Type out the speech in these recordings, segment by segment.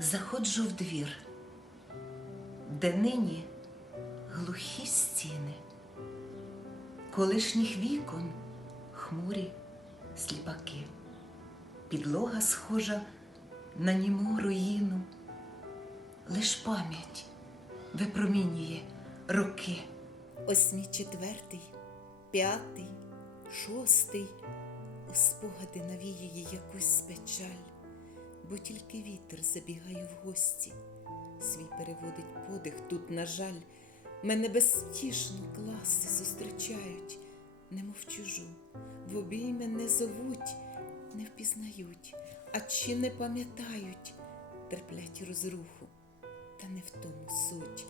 заходжу в двір, де нині глухі стіни, колишніх вікон хмурі сліпаки, підлога схожа на німу руїну, лиш пам'ять випромінює роки. Ось мій четвертий, п'ятий, шостий. У спогади навіює якусь печаль, бо тільки вітер забігає в гості. Свій переводить подих тут, на жаль, мене безтішно класи зустрічають, немов чужу, в обійми не зовуть, не впізнають, а чи не пам'ятають, терплять розруху, та не в тому суть.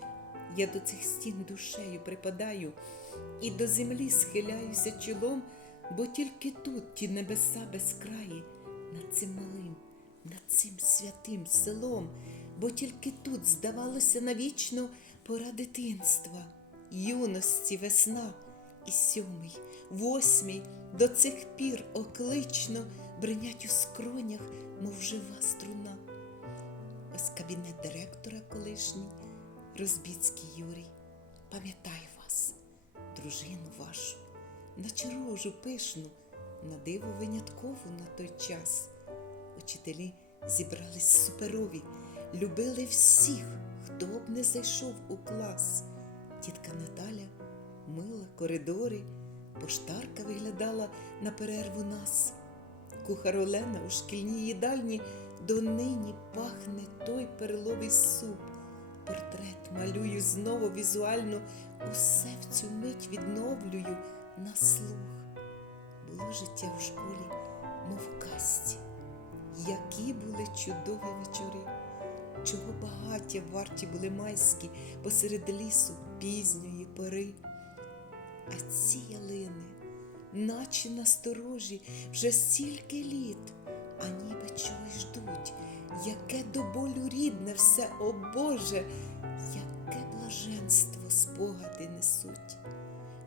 Я до цих стін душею припадаю і до землі схиляюся чолом, бо тільки тут ті небеса безкраї над цим малим, над цим святим селом, бо тільки тут, здавалося, навічно пора дитинства, юності весна, і сьомий, восьмий до цих пір оклично бринять у скронях, мов жива струна. Ось кабінет директора колишній, Розбіцький Юрій. Пам'ятаю вас, дружину вашу, наче рожу пишну, на диво виняткову на той час. Учителі зібрались суперові, любили всіх, хто б не зайшов у клас. Тітка Наталя мила коридори, поштарка виглядала на перерву нас. Кухар Олена у шкільній їдальні донині пахне той перловий суп. Портрет малюю знову візуально, усе в цю мить відновлюю на слух. Було життя в школі, мов в казці. Були чудові вечори, чого багаття варті були майські посеред лісу пізньої пори. А ці ялини, наче насторожі, вже стільки літ, а ніби чогось ждуть, яке до болю рідне все, о Боже, яке блаженство спогади несуть.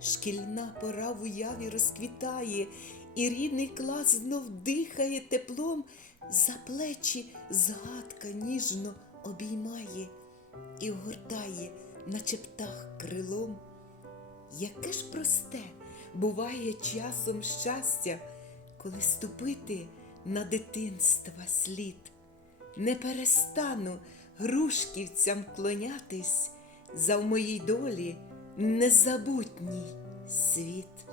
Шкільна пора в уяві розквітає, і рідний клас знов дихає теплом, за плечі згадка ніжно обіймає і огортає, наче птах крилом. Яке ж просте буває часом щастя, коли ступити на дитинства слід. Не перестану грушківцям клонятись за в моїй долі незабутній світ.